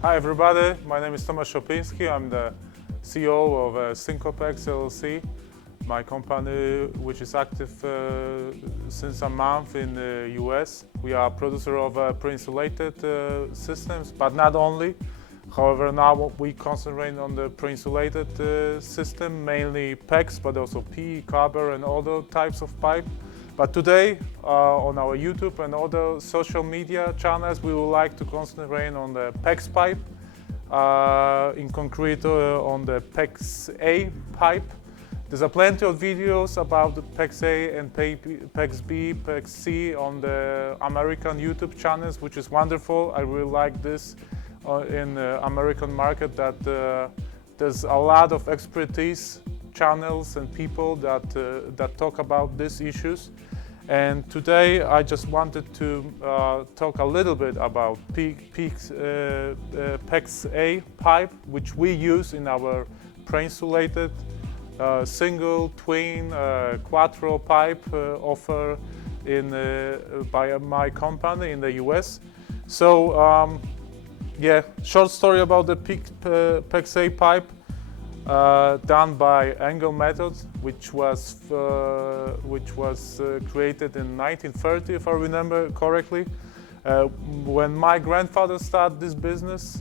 Hi everybody, my name is Tomasz Szopiński. I'm the CEO of PEX LLC, my company which is active since a month in the US. We are a producer of pre-insulated systems, but not only. However, now we concentrate on the pre-insulated system, mainly PEX, but also PE, copper and other types of pipe. But today, on our YouTube and other social media channels, we would like to concentrate on the PEX pipe, in concrete on the PEX A pipe. There's plenty of videos about the PEX A and PEX B, PEX C on the American YouTube channels, which is wonderful. I really like this in the American market, that there's a lot of expertise channels and people that talk about these issues. And today I just wanted to talk a little bit about PEX A pipe, which we use in our pre-insulated single, twin, quattro pipe offer by my company in the US. So yeah, short story about the PEX A pipe. Done by angle method, which was created in 1930, if I remember correctly. When my grandfather started this business,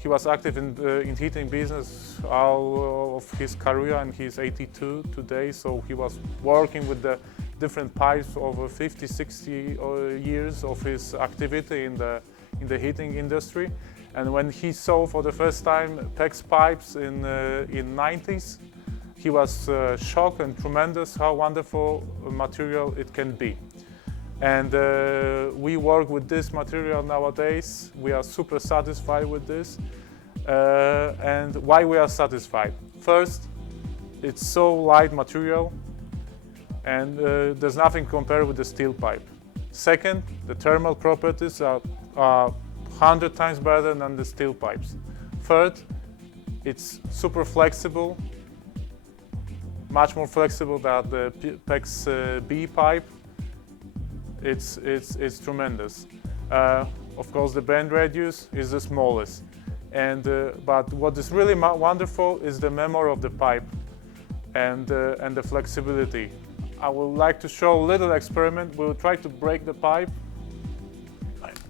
he was active in heating business all of his career, and he's 82 today. So he was working with the different pipes over 50, 60 years of his activity in the heating industry. And when he saw for the first time PEX pipes in 90s, he was shocked and tremendous how wonderful a material it can be. And we work with this material nowadays. We are super satisfied with this. And why we are satisfied? First, it's so light material, and there's nothing compared with the steel pipe. Second, the thermal properties are 100 times better than the steel pipes. Third, it's super flexible, much more flexible than the PEX B pipe. It's tremendous. Of course, the bend radius is the smallest. And but what is really wonderful is the memory of the pipe and the flexibility. I would like to show a little experiment. We'll try to break the pipe.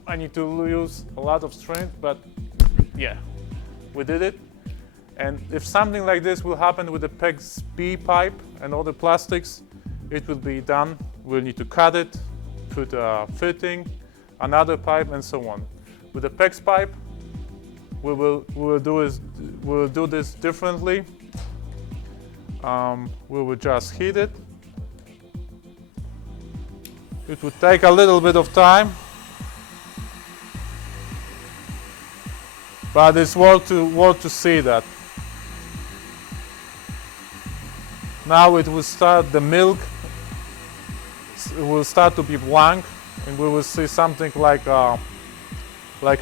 I need to use a lot of strength, but yeah, we did it. And if something like this will happen with the PEX B pipe and other plastics, it will be done. We'll need to cut it, put a fitting, another pipe, and so on. With the PEX pipe, we will do this differently. We will just heat it. It would take a little bit of time, but it's worth to see that. Now it will start, the milk will start to be blank, and we will see something like a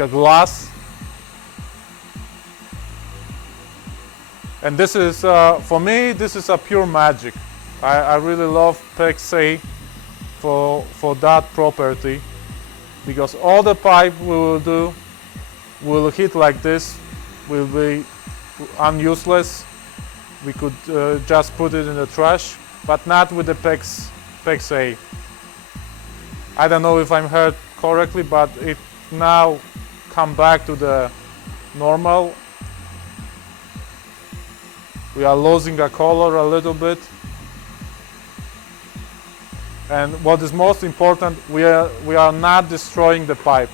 glass. And this is, for me, this is a pure magic. I really love PEX A for that property, because all the pipe we will do will hit like this, will be useless. We could just put it in the trash, but not with the PEX A. I don't know if I'm heard correctly, but it now come back to the normal. We are losing a color a little bit. And what is most important, we are not destroying the pipe.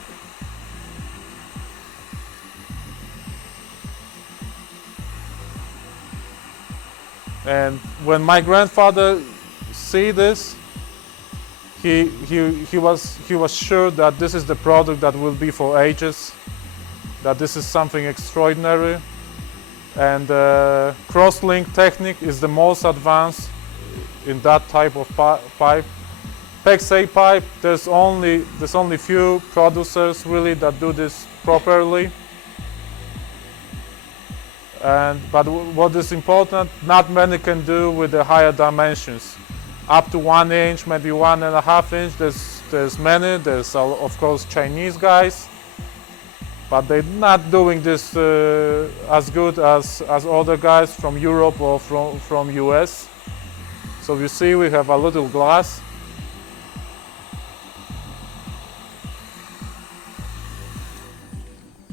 And when my grandfather see this, he was sure that this is the product that will be for ages, that this is something extraordinary. And cross-link technique is the most advanced in that type of pipe. PEX A pipe, there's only few producers really that do this properly. But what is important, not many can do with the higher dimensions. Up to 1 inch, maybe 1.5 inch, there's many. There's of course Chinese guys. but they're not doing this as good as other guys from Europe or from US. So you see we have a little glass.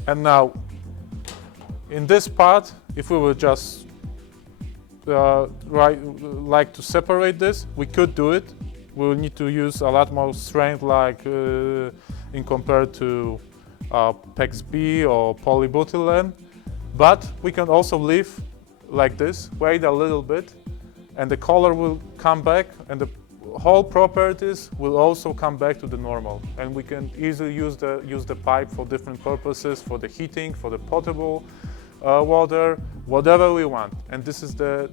And now, in this part, if we would just like to separate this, we could do it. We will need to use a lot more strength, like in compared to PEX B or polybutylene. But we can also leave like this, wait a little bit, and the color will come back, and the whole properties will also come back to the normal, and we can easily use the pipe for different purposes, for the heating, for the potable water, whatever we want. And this is the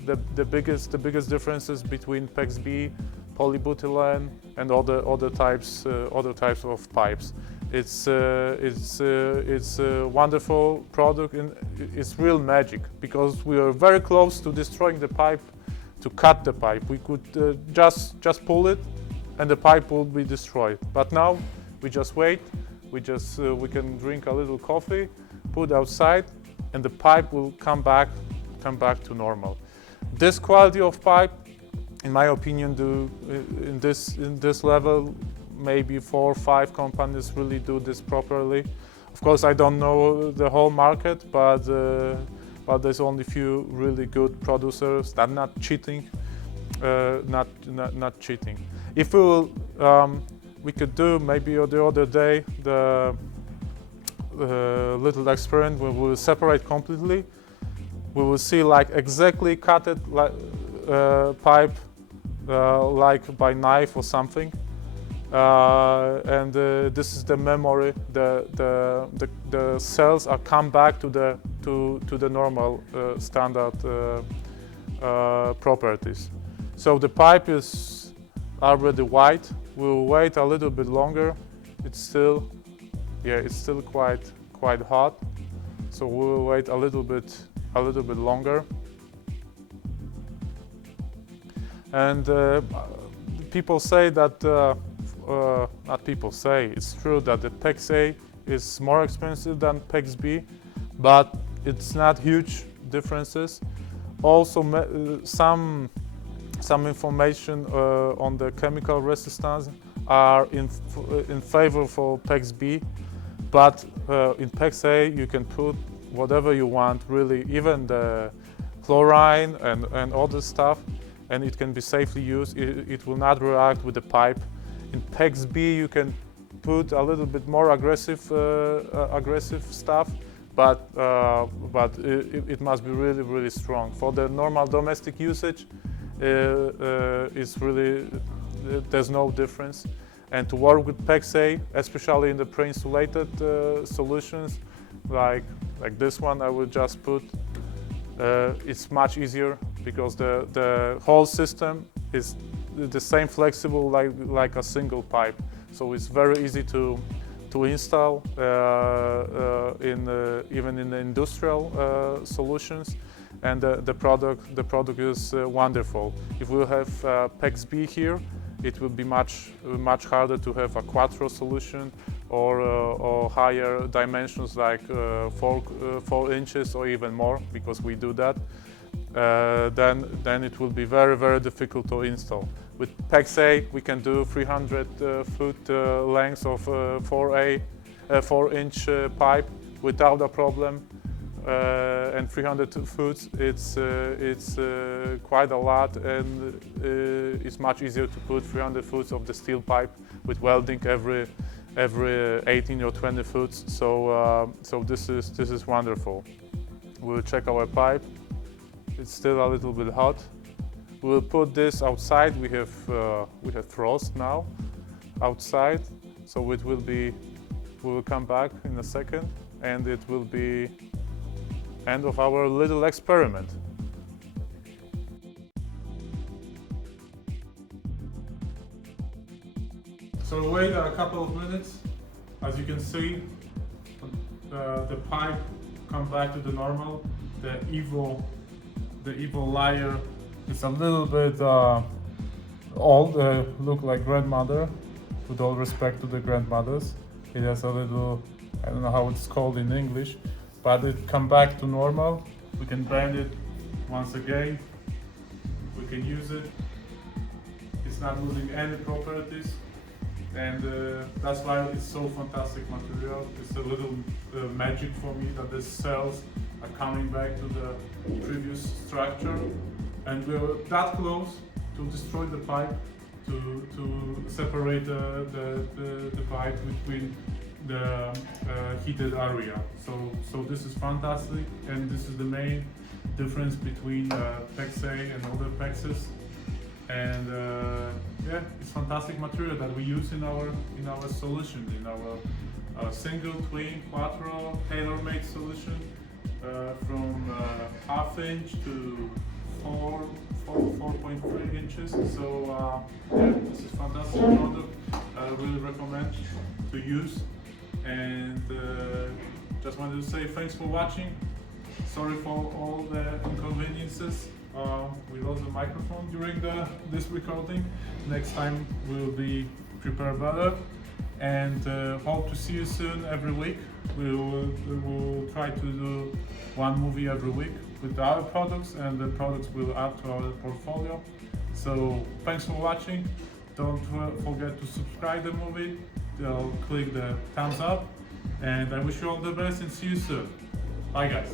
biggest differences between PEX B, polybutylene, and other types of pipes. It's a wonderful product, and it's real magic, because we are very close to destroying the pipe. To cut the pipe, we could just pull it, and the pipe will be destroyed. But now we just wait. We can drink a little coffee, put outside, and the pipe will come back to normal. This quality of pipe, in my opinion, in this level, maybe 4 or 5 companies really do this properly. Of course, I don't know the whole market, but there's only few really good producers that are not cheating. Not cheating. If we will, we could do maybe the other day the little experiment where we will separate completely. We will see like exactly cutted pipe, like by knife or something. And this is the memory. The cells are come back to the normal standard properties. So the pipe is already white. We'll wait a little bit longer. It's still quite hot. So we'll wait a little bit longer. And people say that. Not people say, it's true that the PEX A is more expensive than PEX B, but it's not huge differences. Also, some information on the chemical resistance are in favor for PEX B, but in PEX A you can put whatever you want, really, even the chlorine and other stuff, and it can be safely used. It will not react with the pipe. In PEX B you can put a little bit more aggressive stuff, but it must be really strong. For the normal domestic usage, it's really there's no difference. And to work with PEX A, especially in the pre-insulated solutions, like this one, I will just put. It's much easier because the whole system is the same flexible like a single pipe, so it's very easy to install even in the industrial solutions, and the product is wonderful. If we have PEX B here, it will be much harder to have a Quattro solution or higher dimensions like 4 inches or even more, because we do that. Then it will be very difficult to install. With PEX A, we can do 300 foot length of 4-inch pipe without a problem, and 300 foot, it's quite a lot, and it's much easier to put 300 foot of the steel pipe with welding every 18 or 20 foot. So this is wonderful. We'll check our pipe. It's still a little bit hot. We'll put this outside. We have frost now outside, so it will be. We will come back in a second, and it will be end of our little experiment. So wait a couple of minutes. As you can see, the pipe come back to the normal. The evil liar is a little bit old, look like grandmother, with all respect to the grandmothers. It has a little I don't know how it's called in English, but it come back to normal. We can bend it once again. We can use it. It's not losing any properties, and that's why it's so fantastic material. It's a little magic for me that the cells are coming back to the previous structure, and we're that close to destroy the pipe, to separate the pipe between the heated area. So this is fantastic, and this is the main difference between PEX A and other PEXs. And yeah, it's fantastic material that we use in our solution, in our single, twin, quattro, tailor-made solution, from half inch to 4.3 inches. So yeah, this is fantastic product. I really recommend to use. And just wanted to say thanks for watching. Sorry for all the inconveniences. We lost the microphone during this recording. Next time we'll be prepared better, and hope to see you soon every week. We will try to do one movie every week with our products, and the products will add to our portfolio. So thanks for watching. Don't forget to subscribe the movie. Click the thumbs up, and I wish you all the best and see you soon. Bye guys.